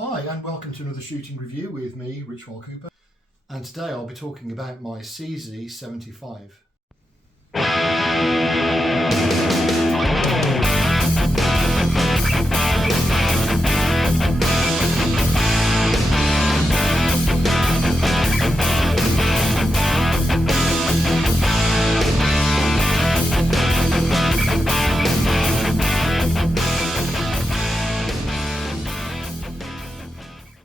Hi and welcome to another shooting review with me, Richwell Cooper, and today I'll be talking about my CZ75.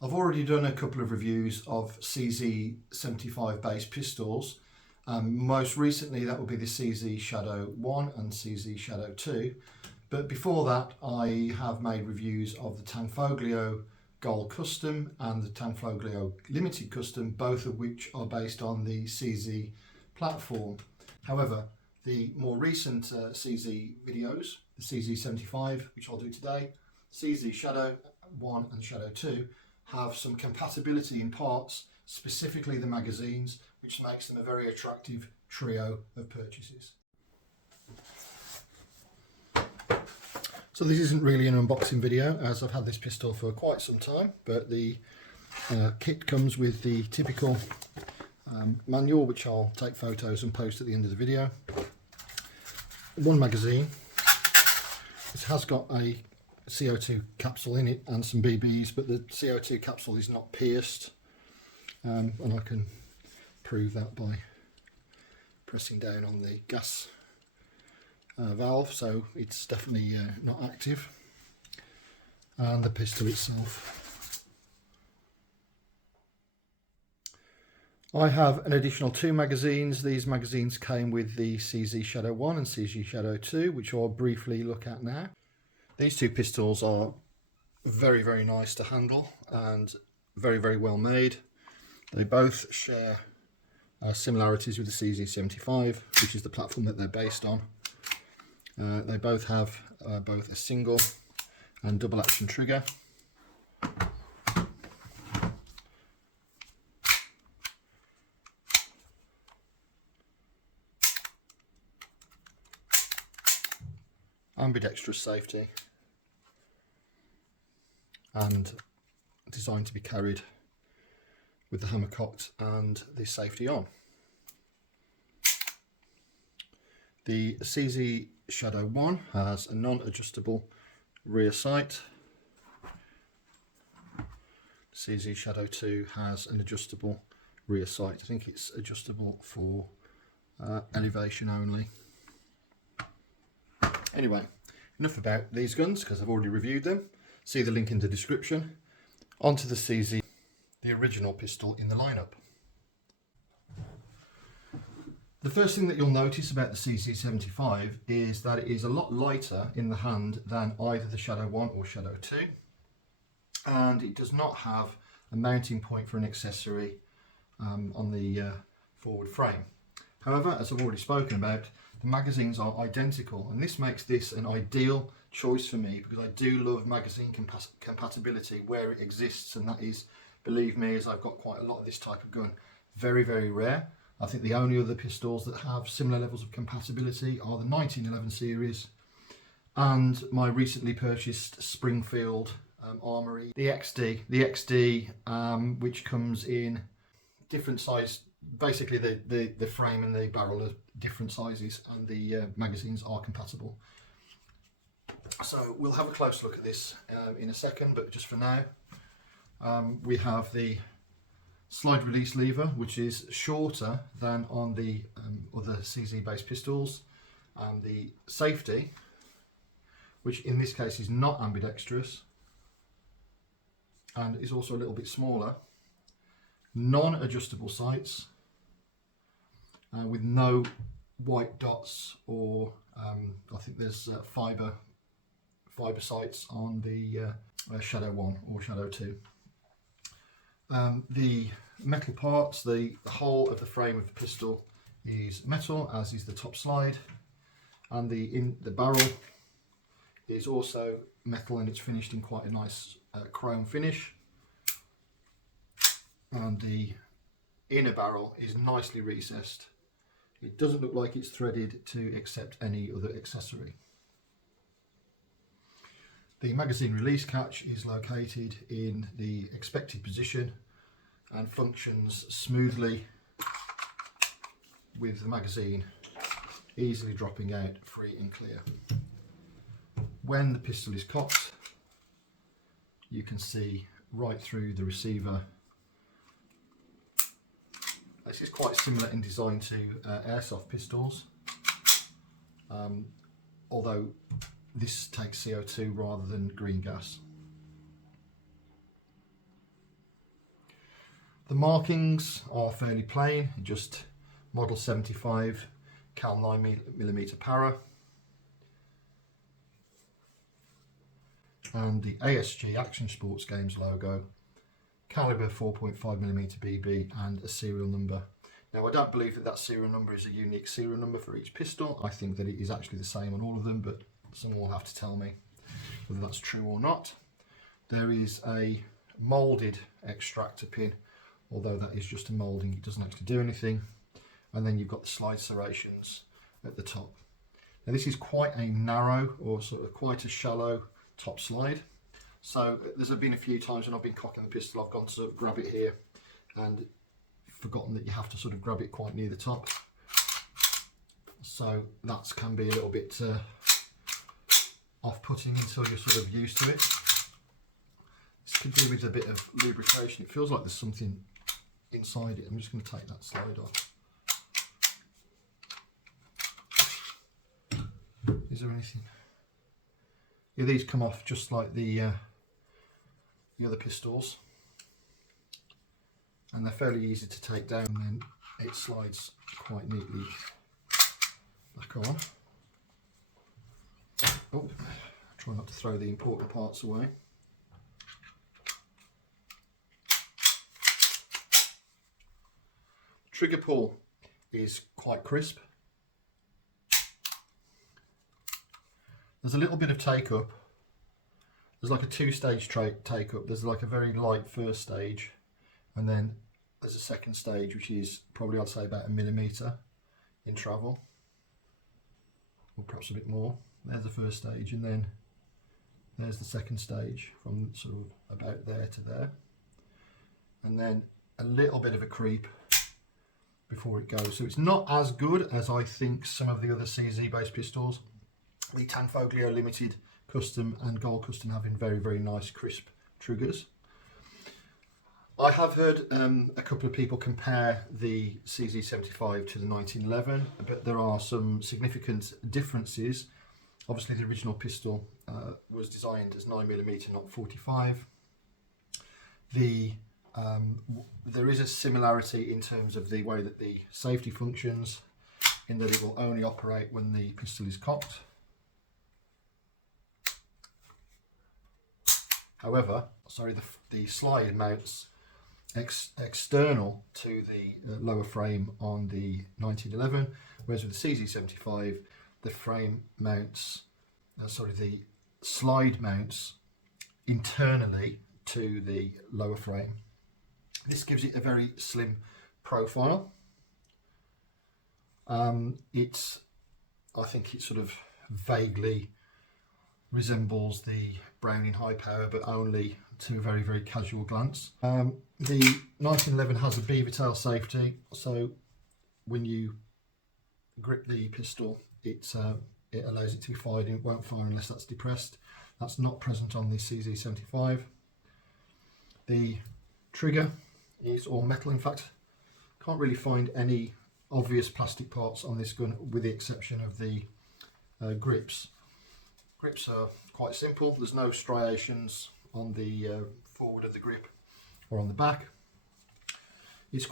I've already done a couple of reviews of CZ75 based pistols. Most recently that will be the CZ Shadow 1 and CZ Shadow 2. But before that I have made reviews of the Tanfoglio Gold Custom and the Tanfoglio Limited Custom, both of which are based on the CZ platform. However, the more recent CZ videos, the CZ75, which I'll do today, CZ Shadow 1 and Shadow 2, have some compatibility in parts, specifically the magazines, which makes them a very attractive trio of purchases. So this isn't really an unboxing video, as I've had this pistol for quite some time, but the kit comes with the typical manual, which I'll take photos and post at the end of the video. One magazine. It has got a CO2 capsule in it and some BBs, but the CO2 capsule is not pierced, and I can prove that by pressing down on the gas valve, so it's definitely not active. And the pistol itself. I have an additional 2 magazines. These magazines came with the CZ Shadow 1 and CZ Shadow 2, which I'll briefly look at now. These two pistols are very, very nice to handle and very, very well made. They both share similarities with the CZ75, which is the platform that they're based on. They both have both a single and double action trigger. Ambidextrous safety, and designed to be carried with the hammer cocked and the safety on. The CZ Shadow 1 has a non-adjustable rear sight. CZ Shadow 2 has an adjustable rear sight. I think it's adjustable for elevation only. Anyway, enough about these guns because I've already reviewed them. See the link in the description. Onto the CZ, the original pistol in the lineup. The first thing that you'll notice about the CZ75 is that it is a lot lighter in the hand than either the Shadow 1 or Shadow 2. And it does not have a mounting point for an accessory on the forward frame. However, as I've already spoken about, the magazines are identical, and this makes this an ideal choice for me because I do love magazine compatibility where it exists, and that is, believe me, as I've got quite a lot of this type of gun, very, very rare. I think the only other pistols that have similar levels of compatibility are the 1911 series and my recently purchased Springfield Armory, the XD, which comes in different size. Basically the frame and the barrel are different sizes, and the magazines are compatible. So we'll have a close look at this in a second, but just for now we have the slide release lever, which is shorter than on the other CZ based pistols, and the safety, which in this case is not ambidextrous and is also a little bit smaller. Non-adjustable sights with no white dots, or I think there's fibre sights on the Shadow 1 or Shadow 2. The metal parts, the whole of the frame of the pistol is metal, as is the top slide, and the barrel is also metal, and it's finished in quite a nice chrome finish. And the inner barrel is nicely recessed. It doesn't look like it's threaded to accept any other accessory. The magazine release catch is located in the expected position and functions smoothly, with the magazine easily dropping out free and clear. When the pistol is cocked, you can see right through the receiver. This is quite similar in design to airsoft pistols, although this takes CO2 rather than green gas. The markings are fairly plain, just model 75 cal 9mm para, and the ASG Action Sports Games logo, caliber 4.5mm BB, and a serial number. Now, I don't believe that that serial number is a unique serial number for each pistol. I think that it is actually the same on all of them, but someone will have to tell me whether that's true or not. There is a moulded extractor pin, although that is just a moulding, it doesn't actually do anything. And then you've got the slide serrations at the top. Now, this is quite a narrow, or sort of quite a shallow top slide. So there's been a few times when I've been cocking the pistol, I've gone to grab it here and forgotten that you have to sort of grab it quite near the top. So that can be a little bit off-putting until you're sort of used to it. This could do with a bit of lubrication. It feels like there's something inside it. I'm just going to take that slide off. Is there anything? Yeah, these come off just like the other pistols, and they're fairly easy to take down, and then it slides quite neatly back on. Oh, try not to throw the important parts away. Trigger pull is quite crisp. There's a little bit of take up. There's like a two-stage take up. There's like a very light first stage, and then there's a second stage, which is probably, I'd say, about 1 millimetre in travel, or perhaps a bit more. There's the first stage, and then there's the second stage from sort of about there to there, and then a little bit of a creep before it goes. So it's not as good as I think some of the other CZ based pistols. The Tanfoglio Limited Custom and Gold Custom having very, very nice crisp triggers. I have heard a couple of people compare the CZ75 to the 1911, but there are some significant differences. Obviously, the original pistol was designed as 9mm, not 45. There is a similarity in terms of the way that the safety functions, in that it will only operate when the pistol is cocked. However, the slide mounts external to the lower frame on the 1911, whereas with the CZ75, the frame mounts, the slide mounts internally to the lower frame. This gives it a very slim profile. I think it sort of vaguely resembles the Browning High Power, but only to a very, very casual glance. The 1911 has a beaver tail safety, so when you grip the pistol, it allows it to be fired, and it won't fire unless that's depressed. That's not present on the CZ75. The trigger is all metal. In fact, can't really find any obvious plastic parts on this gun, with the exception of the grips. Grips are quite simple. There's no striations on the forward of the grip or on the back. It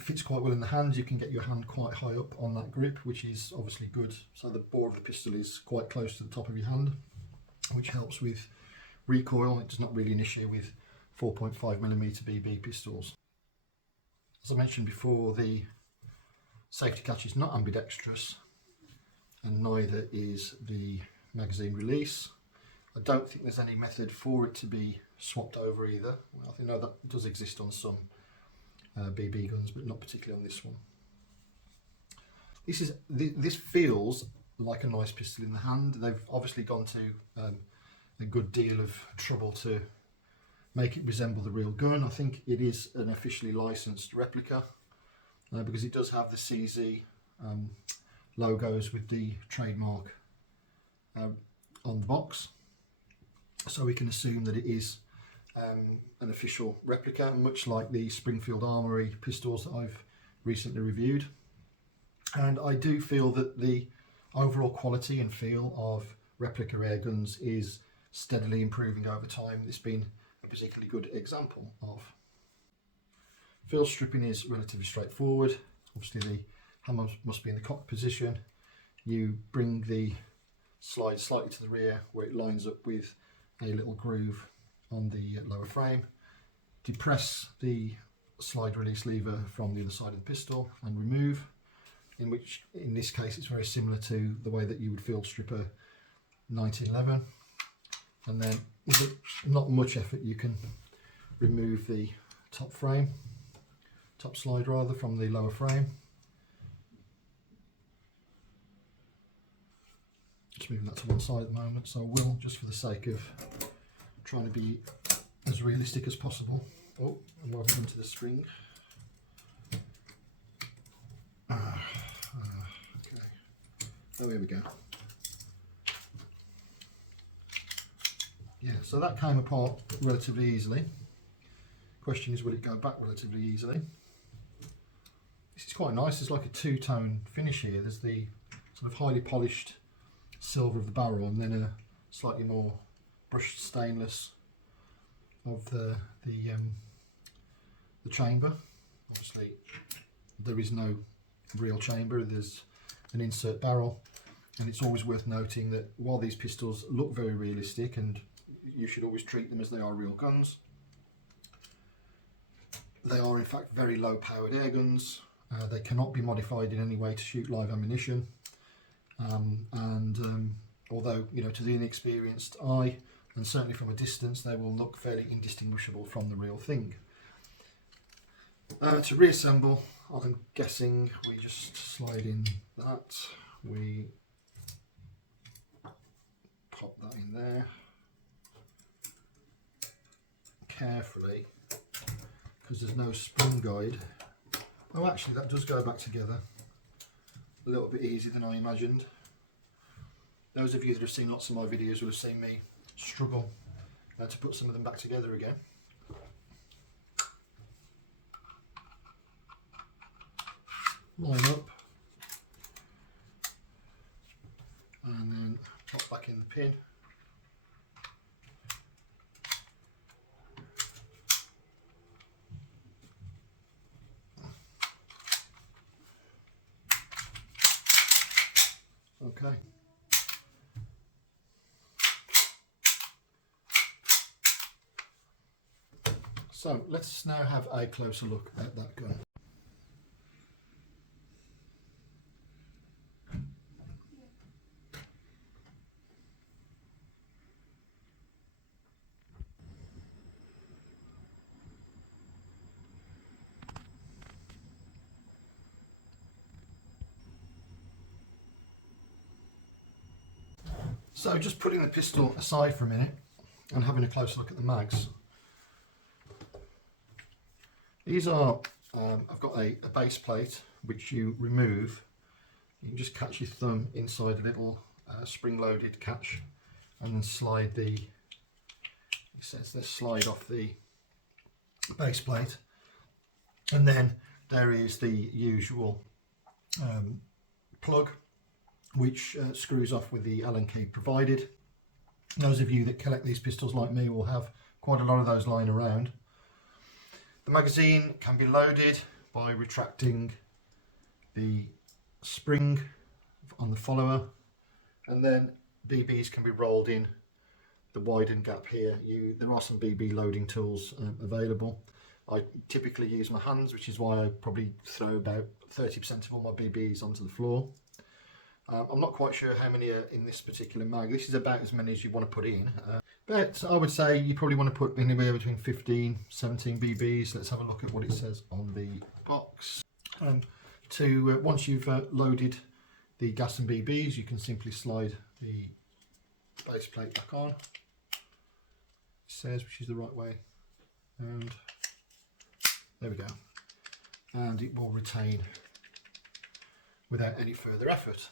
fits quite well in the hand. You can get your hand quite high up on that grip, which is obviously good. So the bore of the pistol is quite close to the top of your hand, which helps with recoil. It's not really an issue with 4.5mm BB pistols. As I mentioned before, the safety catch is not ambidextrous, and neither is the magazine release. I don't think there's any method for it to be swapped over either. I think that does exist on some BB guns, but not particularly on this one. This feels like a nice pistol in the hand. They've obviously gone to a good deal of trouble to make it resemble the real gun. I think it is an officially licensed replica because it does have the CZ logos with the trademark on the box, so we can assume that it is an official replica, much like the Springfield Armory pistols that I've recently reviewed. And I do feel that the overall quality and feel of replica air guns is steadily improving over time. It's been a particularly good example of. Field stripping is relatively straightforward. Obviously the hammer must be in the cock position. You bring the slide slightly to the rear where it lines up with a little groove on the lower frame. Depress the slide release lever from the other side of the pistol and remove, in this case it's very similar to the way that you would field strip a 1911, and then with not much effort you can remove the top slide rather, from the lower frame. Just moving that to one side at the moment, so I will, just for the sake of trying to be as realistic as possible. Oh, and what have I done to the spring? Okay, oh, here we go. Yeah, so that came apart relatively easily. Question is, will it go back relatively easily? This is quite nice. There's like a two-tone finish here. There's the sort of highly polished silver of the barrel, and then a slightly more brushed stainless of the chamber. Obviously there is no real chamber, there's an insert barrel, and it's always worth noting that while these pistols look very realistic, and you should always treat them as they are real guns, they are in fact very low powered air guns. They cannot be modified in any way to shoot live ammunition, although, you know, to the inexperienced eye, and certainly from a distance, they will look fairly indistinguishable from the real thing. To reassemble, I'm guessing we just slide in that, we pop that in there carefully, because there's no spring guide. Oh, actually that does go back together a little bit easier than I imagined. Those of you that have seen lots of my videos will have seen me struggle to put some of them back together again. Line up and then pop back in the pin. Okay. So let's now have a closer look at that gun. So just putting the pistol aside for a minute and having a closer look at the mags. These are, I've got a base plate which you remove. You can just catch your thumb inside a little spring-loaded catch and then slide it says this, slide off the base plate. And then there is the usual plug, which screws off with the Allen key provided. Those of you that collect these pistols like me will have quite a lot of those lying around. The magazine can be loaded by retracting the spring on the follower, and then BBs can be rolled in the widened gap here. There are some BB loading tools available. I typically use my hands, which is why I probably throw about 30% of all my BBs onto the floor. I'm not quite sure how many are in this particular mag. This is about as many as you want to put in. But I would say you probably want to put anywhere between 15, 17 BBs. Let's have a look at what it says on the box. Once you've loaded the gas and BBs, you can simply slide the base plate back on. says, which is the right way, and there we go, and it will retain without any further effort.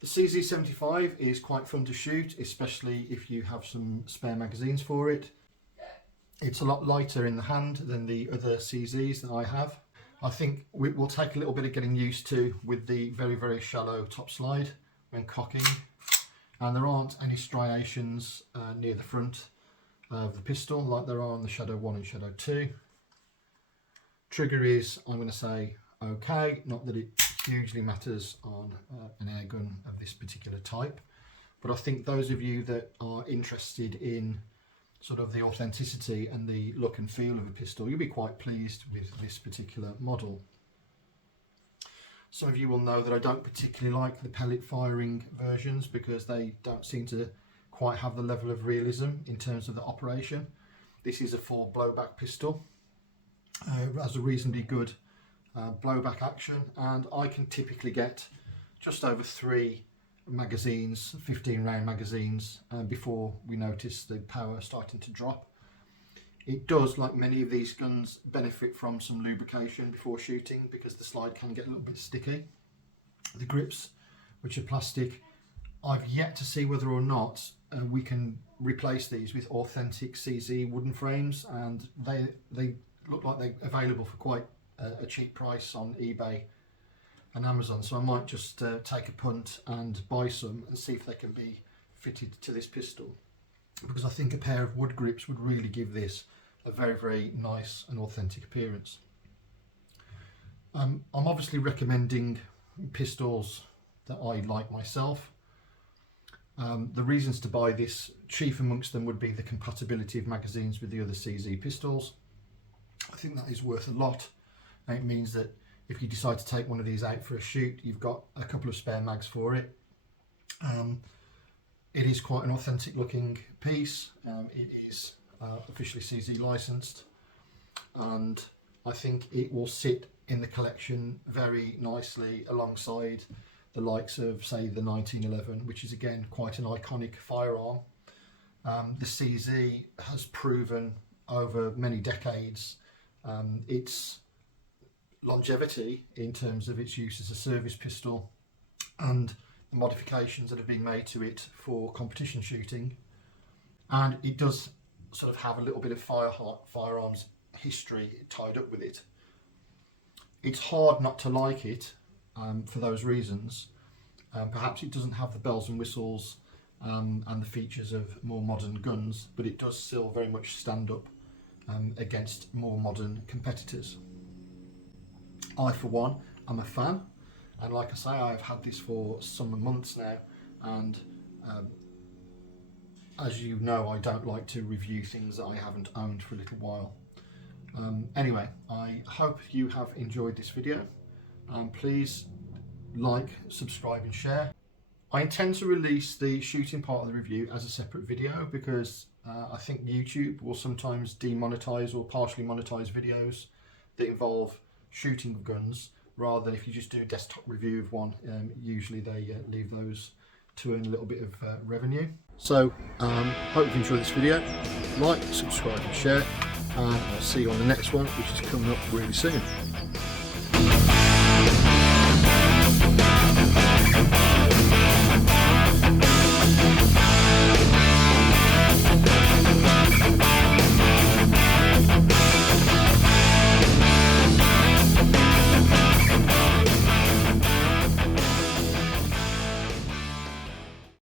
The CZ75 is quite fun to shoot, especially if you have some spare magazines for it. It's a lot lighter in the hand than the other CZs that I have. I think it will take a little bit of getting used to with the very, very shallow top slide when cocking. And there aren't any striations near the front of the pistol like there are on the Shadow 1 and Shadow 2. Trigger is, I'm going to say, okay, not that it hugely matters on an air gun of this particular type, but I think those of you that are interested in sort of the authenticity and the look and feel of a pistol, you'll be quite pleased with this particular model. Some of you will know that I don't particularly like the pellet firing versions because they don't seem to quite have the level of realism in terms of the operation. This is a full blowback pistol. It has a reasonably good blowback action, and I can typically get just over 3 magazines, 15 round magazines, before we notice the power starting to drop. It does, like many of these guns, benefit from some lubrication before shooting because the slide can get a little bit sticky. The grips, which are plastic, I've yet to see whether or not we can replace these with authentic CZ wooden frames, and they look like they're available for quite a cheap price on eBay and Amazon, so I might just take a punt and buy some and see if they can be fitted to this pistol, because I think a pair of wood grips would really give this a very, very nice and authentic appearance. I'm obviously recommending pistols that I like myself. The reasons to buy this, chief amongst them, would be the compatibility of magazines with the other CZ pistols. I think that is worth a lot. It means that if you decide to take one of these out for a shoot, you've got a couple of spare mags for it. It is quite an authentic looking piece. It is officially CZ licensed, and I think it will sit in the collection very nicely alongside the likes of, say, the 1911, which is again quite an iconic firearm. The CZ has proven over many decades its longevity in terms of its use as a service pistol and the modifications that have been made to it for competition shooting, and it does sort of have a little bit of firearms history tied up with it. It's hard not to like it for those reasons. Perhaps it doesn't have the bells and whistles and the features of more modern guns, but it does still very much stand up against more modern competitors. I, for one, am a fan, and like I say, I've had this for some months now, and as you know, I don't like to review things that I haven't owned for a little while. Anyway, I hope you have enjoyed this video, and please like, subscribe and share. I intend to release the shooting part of the review as a separate video because I think YouTube will sometimes demonetize or partially monetize videos that involve shooting of guns, rather than if you just do a desktop review of one. Usually they leave those to earn a little bit of revenue. So hope you've enjoyed this video. Like, subscribe and share, and I'll see you on the next one, which is coming up really soon.